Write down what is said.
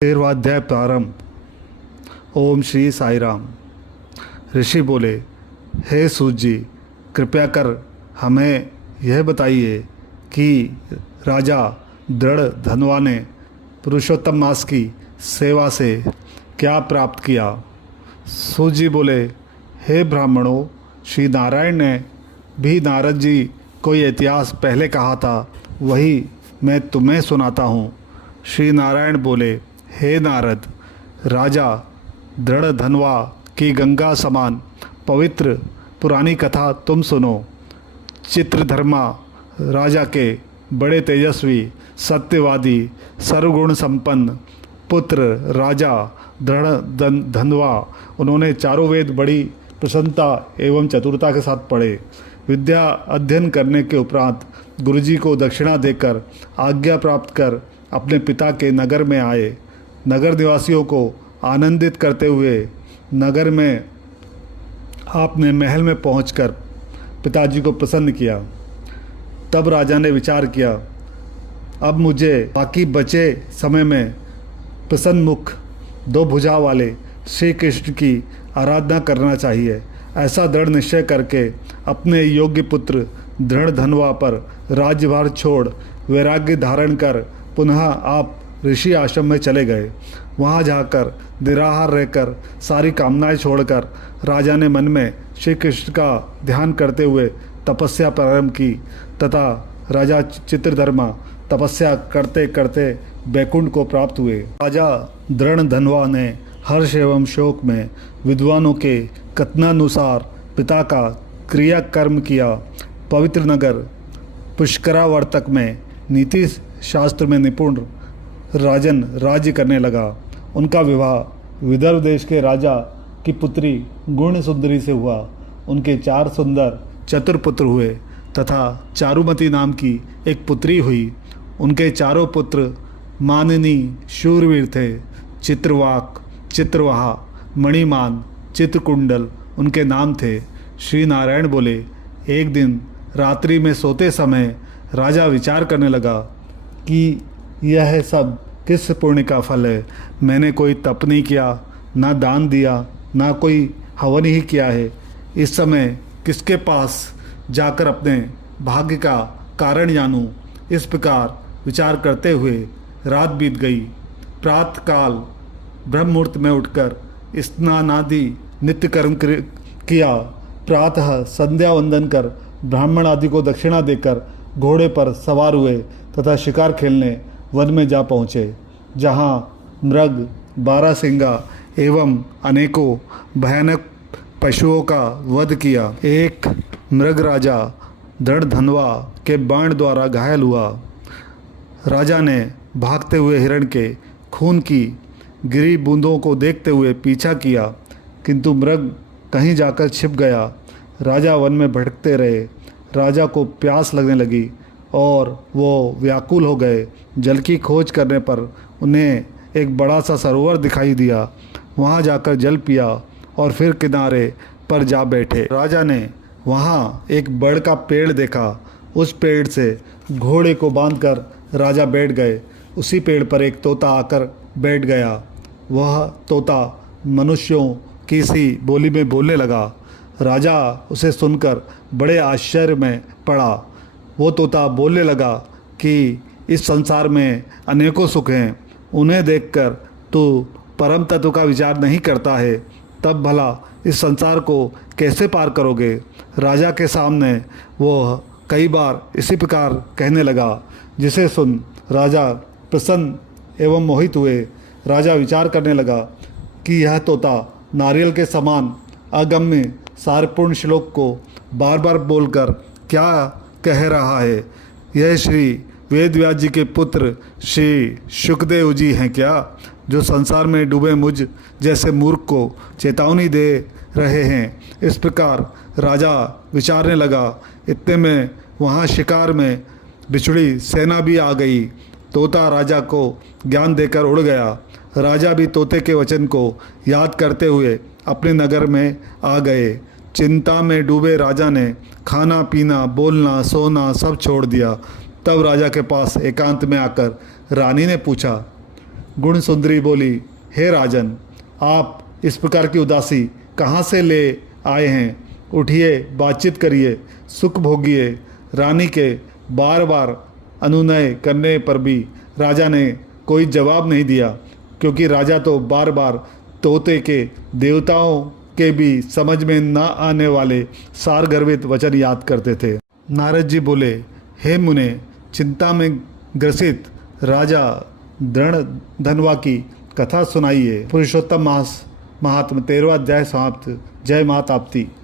तेरवाध्याय प्रारंभ। ओम श्री साई राम। ऋषि बोले, हे सूत जी, कृपया कर हमें यह बताइए कि राजा दृढ़ धनवा ने पुरुषोत्तम मास की सेवा से क्या प्राप्त किया। सूत जी बोले, हे ब्राह्मणों, श्री नारायण ने भी नारद जी को ये इतिहास पहले कहा था, वही मैं तुम्हें सुनाता हूँ। श्री नारायण बोले, हे नारद, राजा दृढ़ धनवा की गंगा समान पवित्र पुरानी कथा तुम सुनो। चित्रधर्मा राजा के बड़े तेजस्वी, सत्यवादी, सर्वगुण संपन्न पुत्र राजा दृढ़ धनवा, उन्होंने चारों वेद बड़ी प्रसन्नता एवं चतुरता के साथ पढ़े। विद्या अध्ययन करने के उपरांत गुरुजी को दक्षिणा देकर आज्ञा प्राप्त कर अपने पिता के नगर में आए। नगर निवासियों को आनंदित करते हुए नगर में आपने महल में पहुंचकर पिताजी को प्रसन्न किया। तब राजा ने विचार किया, अब मुझे बाकी बचे समय में प्रसन्न मुख दो भुजा वाले श्री कृष्ण की आराधना करना चाहिए। ऐसा दृढ़ निश्चय करके अपने योग्य पुत्र दृढ़ धनवा पर राज्यभार छोड़ वैराग्य धारण कर पुनः आप ऋषि आश्रम में चले गए। वहाँ जाकर निराहार रहकर सारी कामनाएं छोड़कर राजा ने मन में श्री कृष्ण का ध्यान करते हुए तपस्या प्रारंभ की तथा राजा चित्रधर्मा तपस्या करते करते बैकुंठ को प्राप्त हुए। राजा दृढ़ धनवा ने हर्ष एवं शोक में विद्वानों के कथनानुसार पिता का क्रियाकर्म किया। पवित्र नगर पुष्करावर्तक में नीति शास्त्र में निपुण राजन राज्य करने लगा। उनका विवाह विदर्भ देश के राजा की पुत्री गुण सुंदरी से हुआ। उनके 4 सुंदर चतुर पुत्र हुए तथा चारुमती नाम की एक पुत्री हुई। उनके चारों पुत्र माननी शूरवीर थे। चित्रवाक, चित्रवाहा, मणिमान, चित्रकुंडल उनके नाम थे। श्री नारायण बोले, एक दिन रात्रि में सोते समय राजा विचार करने लगा कि यह सब किस पुण्य का फल है। मैंने कोई तप नहीं किया, ना दान दिया, ना कोई हवन ही किया है। इस समय किसके पास जाकर अपने भाग्य का कारण जानूं। इस प्रकार विचार करते हुए रात बीत गई। प्रातःकाल ब्रह्म मुहूर्त में उठकर स्नानादि नित्य कर्म किया। प्रातः संध्या वंदन कर ब्राह्मण आदि को दक्षिणा देकर घोड़े पर सवार हुए तथा शिकार खेलने वन में जा पहुँचे, जहाँ मृग, बारहसिंगा एवं अनेकों भयानक पशुओं का वध किया। एक मृग राजा दृढ़ धनवा के बाण द्वारा घायल हुआ। राजा ने भागते हुए हिरण के खून की गिरी बूंदों को देखते हुए पीछा किया, किंतु मृग कहीं जाकर छिप गया। राजा वन में भटकते रहे। राजा को प्यास लगने लगी और वो व्याकुल हो गए। जल की खोज करने पर उन्हें एक बड़ा सा सरोवर दिखाई दिया। वहाँ जाकर जल पिया और फिर किनारे पर जा बैठे। राजा ने वहाँ एक बड़ का पेड़ देखा। उस पेड़ से घोड़े को बांधकर राजा बैठ गए। उसी पेड़ पर एक तोता आकर बैठ गया। वह तोता मनुष्यों की सी बोली में बोलने लगा। राजा उसे सुनकर बड़े आश्चर्य में पड़ा। वो तोता बोलने लगा कि इस संसार में अनेकों सुख हैं, उन्हें देखकर तू परम तत्व का विचार नहीं करता है, तब भला इस संसार को कैसे पार करोगे। राजा के सामने वो कई बार इसी प्रकार कहने लगा, जिसे सुन राजा प्रसन्न एवं मोहित हुए। राजा विचार करने लगा कि यह तोता नारियल के समान अगम्य सारपूर्ण श्लोक को बार बार बोलकर क्या कह रहा है। यह श्री वेदव्यास जी के पुत्र श्री शुकदेव जी हैं क्या, जो संसार में डूबे मुझ जैसे मूर्ख को चेतावनी दे रहे हैं। इस प्रकार राजा विचारने लगा। इतने में वहाँ शिकार में बिछुड़ी सेना भी आ गई। तोता राजा को ज्ञान देकर उड़ गया। राजा भी तोते के वचन को याद करते हुए अपने नगर में आ गए। चिंता में डूबे राजा ने खाना पीना, बोलना, सोना सब छोड़ दिया। तब राजा के पास एकांत में आकर रानी ने पूछा, गुण सुंदरी बोली, हे राजन, आप इस प्रकार की उदासी कहाँ से ले आए हैं? उठिए, बातचीत करिए, सुख भोगिए। रानी के बार बार अनुनय करने पर भी राजा ने कोई जवाब नहीं दिया, क्योंकि राजा तो बार बार तोते के देवताओं के भी समझ में न आने वाले सारगर्भित वचन याद करते थे। नारद जी बोले, हे मुने, चिंता में ग्रसित राजा दृढ़ धनवा की कथा सुनाइए। पुरुषोत्तम मास महात्म 13वां अध्याय समाप्त। जय माता आपती।